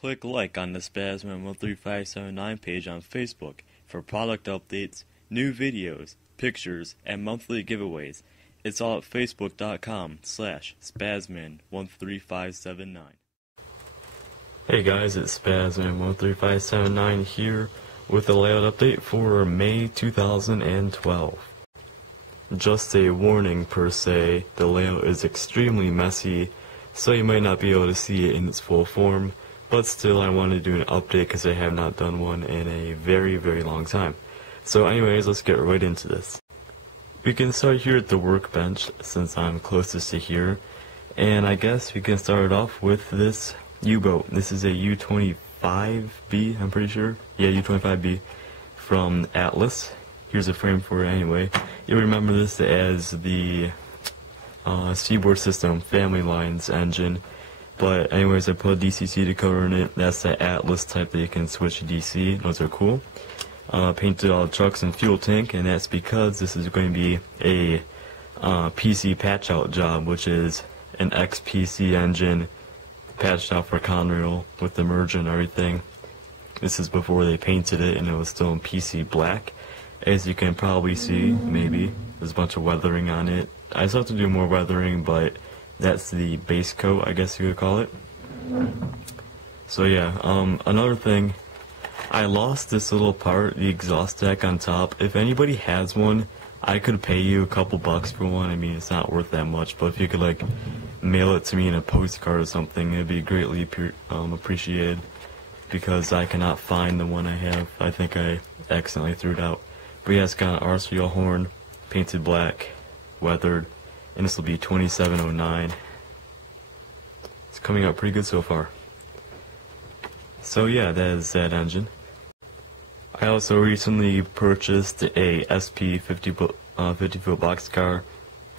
Click like on the Spazman13579 page on Facebook for product updates, new videos, pictures, and monthly giveaways. It's all at facebook.com/Spazman13579. Hey guys, it's Spazman13579 here with a layout update for May 2012. Just a warning per se, the layout is extremely messy, so you might not be able to see it in its full form, but still I wanted to do an update because I have not done one in a very, very long time. So anyways, let's get right into this. We can start here at the workbench since I'm closest to here, and I guess we can start off with this U-boat. This is a U-25B, I'm pretty sure. Yeah, U-25B from Atlas. Here's a frame for it anyway. You'll remember this as the Seaboard System Family Lines engine. But anyways, I put a DCC decoder in it. That's the Atlas type that you can switch to DC. Those are cool. Painted all the trucks and fuel tank, and that's because this is going to be a PC patch out job, which is an XPC engine patched out for Conrail with the merge and everything. This is before they painted it and it was still in PC black. As you can probably see, maybe, there's a bunch of weathering on it. I still have to do more weathering, but that's the base coat, I guess you would call it. So yeah, another thing, I lost this little part, the exhaust deck on top. If anybody has one, I could pay you a couple bucks for one. I mean, it's not worth that much, but if you could like mail it to me in a postcard or something, it'd be greatly appreciated, because I cannot find the one I have. I think I accidentally threw it out. But yeah, it's got an RCL horn, painted black, weathered, and this will be 2709. It's coming out pretty good so far. So yeah, that is that engine. I also recently purchased a SP 50-foot boxcar.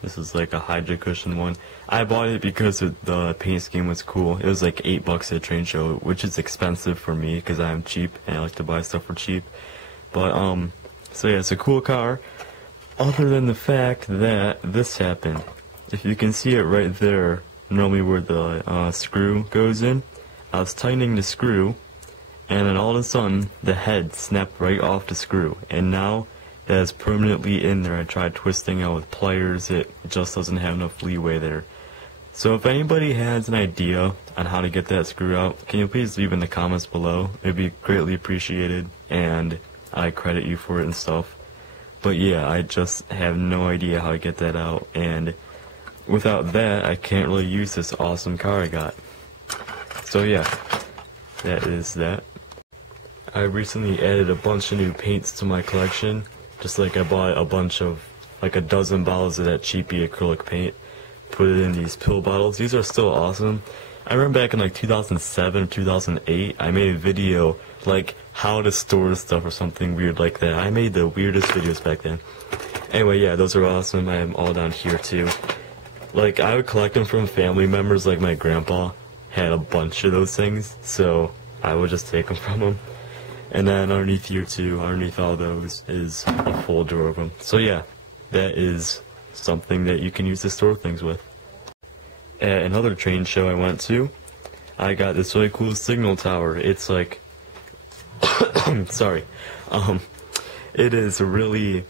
This is like a Hydra cushion one. I bought it because the paint scheme was cool. It was like $8 at a train show, which is expensive for me because I'm cheap and I like to buy stuff for cheap. But so yeah, it's a cool car. Other than the fact that this happened. If you can see it right there, normally where the screw goes in, I was tightening the screw, and then all of a sudden the head snapped right off the screw, and now that is permanently in there. I tried twisting it with pliers, it just doesn't have enough leeway there. So if anybody has an idea on how to get that screw out, can you please leave in the comments below? It'd be greatly appreciated, and I credit you for it and stuff. But yeah, I just have no idea how to get that out, and without that, I can't really use this awesome car I got. So yeah, that is that. I recently added a bunch of new paints to my collection. Just like I bought a bunch of, like a dozen bottles of that cheapy acrylic paint, put it in these pill bottles. These are still awesome. I remember back in like 2007 or 2008, I made a video like how to store stuff or something weird like that. I made the weirdest videos back then. Anyway, yeah, those are awesome. I have them all down here too. Like, I would collect them from family members, like my grandpa had a bunch of those things, so I would just take them from him. And then underneath here too, underneath all those, is a full drawer of them. So yeah, that is something that you can use to store things with. At another train show I went to, I got this really cool signal tower. It's like, sorry, it is really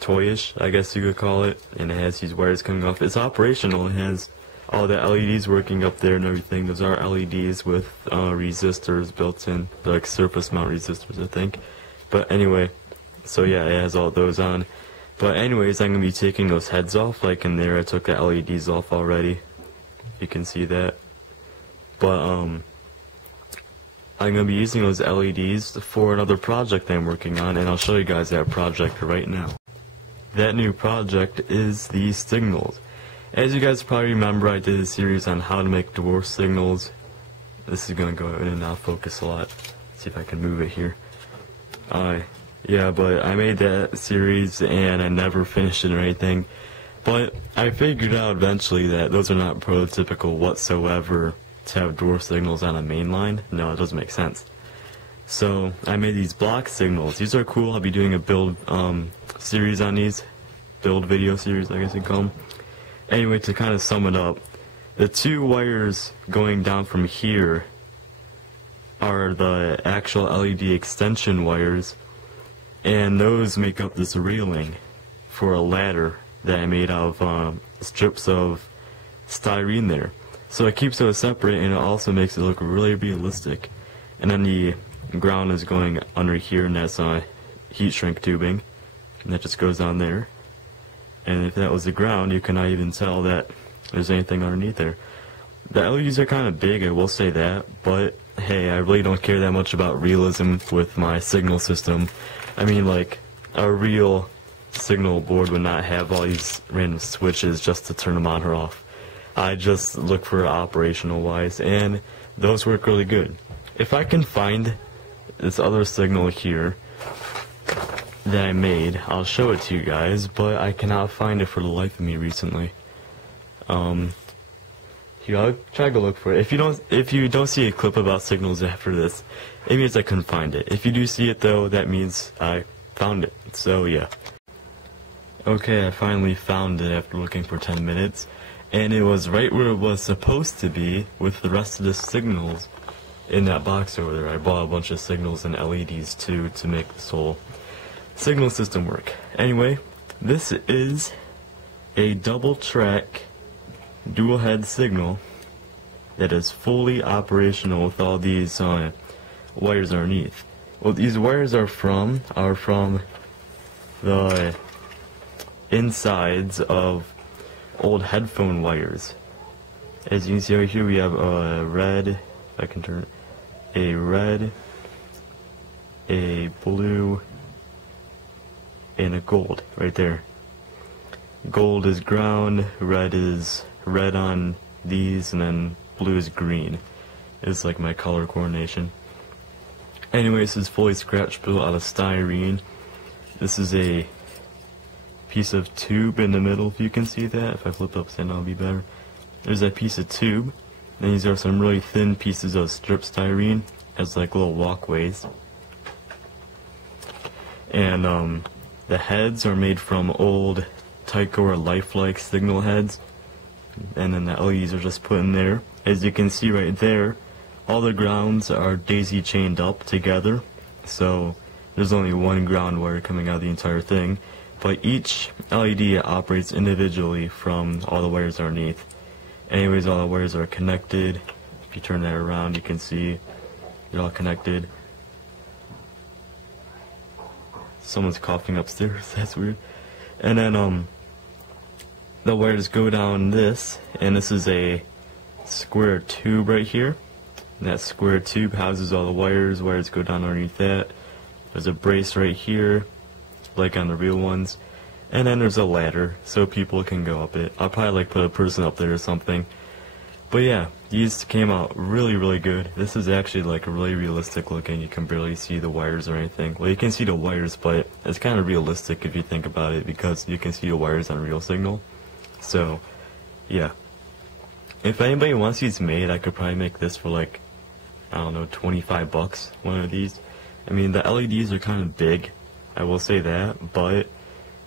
toyish, I guess you could call it, and it has these wires coming off. It's operational. It has all the LEDs working up there and everything. Those are LEDs with resistors built in. They're like surface mount resistors, I think. But anyway, so yeah, it has all those on. But anyways, I'm going to be taking those heads off. Like in there, I took the LEDs off already. You can see that. But I'm going to be using those LEDs for another project I'm working on, and I'll show you guys that project right now. That new project is the signals. As you guys probably remember, I did a series on how to make dwarf signals. This is going to go in and out focus a lot. Let's see if I can move it here. Yeah, but I made that series and I never finished it or anything. But I figured out eventually that those are not prototypical whatsoever to have dwarf signals on a main line. No, it doesn't make sense. So I made these block signals. These are cool. I'll be doing a build series on these. Build video series, I guess you'd call them. Anyway, to kind of sum it up, the two wires going down from here are the actual LED extension wires, and those make up this railing for a ladder that I made out of strips of styrene there. So it keeps those separate, and it also makes it look really realistic. And then the ground is going under here, and that's heat shrink tubing, and that just goes on there. And if that was the ground, you cannot even tell that there's anything underneath there. The LEDs are kind of big, I will say that, but hey, I really don't care that much about realism with my signal system. I mean, like, a real signal board would not have all these random switches just to turn them on or off. I just look for operational wise, and those work really good. If I can find this other signal here that I made, I'll show it to you guys, but I cannot find it for the life of me recently. Here, I'll try to look for it. If you don't see a clip about signals after this, it means I couldn't find it. If you do see it though, that means I found it. So yeah. Okay, I finally found it after looking for 10 minutes, and it was right where it was supposed to be with the rest of the signals in that box over there. I bought a bunch of signals and LEDs too to make this whole signal system work. Anyway, this is a double track dual head signal that is fully operational with all these wires underneath. What these wires are from the insides of old headphone wires. As you can see right here, we have a red, if I can turn it, a red, a blue, and a gold right there. Gold is ground, red is red on these, and then blue is green. It's like my color coordination. Anyway, this is fully scratch built out of styrene. This is a piece of tube in the middle, if you can see that. If I flip upside down, it'll be better. There's that piece of tube. And these are some really thin pieces of strip styrene as like little walkways. And the heads are made from old Tyco or Lifelike signal heads. And then the LEDs are just put in there. As you can see right there, all the grounds are daisy chained up together. So there's only one ground wire coming out of the entire thing. But each LED operates individually from all the wires underneath. Anyways, all the wires are connected. If you turn that around, you can see they're all connected. Someone's coughing upstairs, that's weird. And then the wires go down this, and this is a square tube right here. And that square tube houses all the wires. Wires go down underneath that. There's a brace right here, like on the real ones. And then there's a ladder, so people can go up it. I'll probably like put a person up there or something. But yeah, these came out really, really good. This is actually like really realistic looking. You can barely see the wires or anything. Well, you can see the wires, but it's kind of realistic if you think about it, because you can see the wires on real signal. So, yeah. If anybody wants these made, I could probably make this for like, I don't know, 25 bucks, one of these. I mean, the LEDs are kind of big, I will say that, but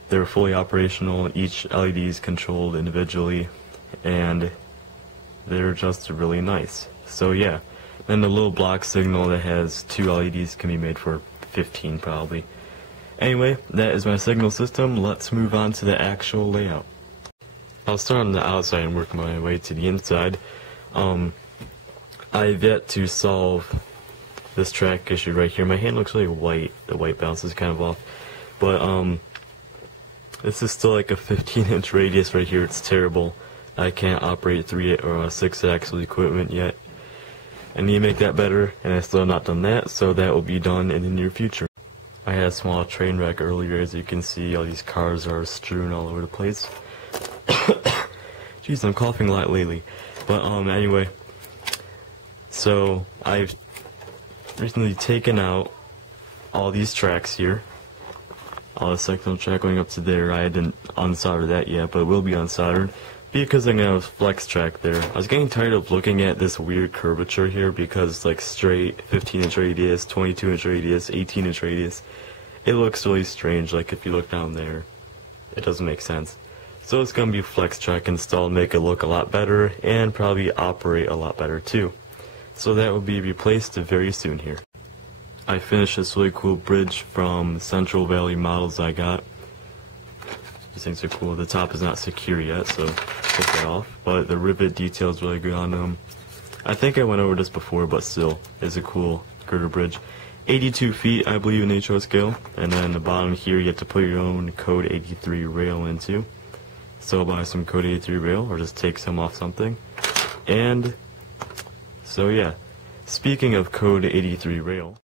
they're fully operational. Each LED is controlled individually, and they're just really nice. So yeah, then the little block signal that has 2 LEDs can be made for 15 probably. Anyway, that is my signal system. Let's move on to the actual layout. I'll start on the outside and work my way to the inside. I've yet to solve this track issue right here. My hand looks really white. The white balance is kind of off. But this is still like a 15-inch radius right here. It's terrible. I can't operate 3 or 6-axle equipment yet. I need to make that better, and I still have not done that, so that will be done in the near future. I had a small train wreck earlier. As you can see, all these cars are strewn all over the place. Jeez, I'm coughing a lot lately. But anyway, so I've recently taken out all these tracks here. All the signal track going up to there. I didn't unsolder that yet, but it will be unsoldered because I'm gonna have a flex track there. I was getting tired of looking at this weird curvature here because it's like straight 15-inch radius, 22-inch radius, 18-inch radius. It looks really strange. Like if you look down there, it doesn't make sense. So it's gonna be a flex track installed, make it look a lot better and probably operate a lot better too. So that will be replaced very soon here. I finished this really cool bridge from Central Valley models I got. These things are cool. The top is not secure yet, so take that off. But the rivet detail is really good on them. I think I went over this before, but still, it's a cool girder bridge. 82 feet, I believe, in HO scale. And then the bottom here, you have to put your own code 83 rail into. So buy some code 83 rail, or just take some off something. And so yeah, speaking of code 83 rail,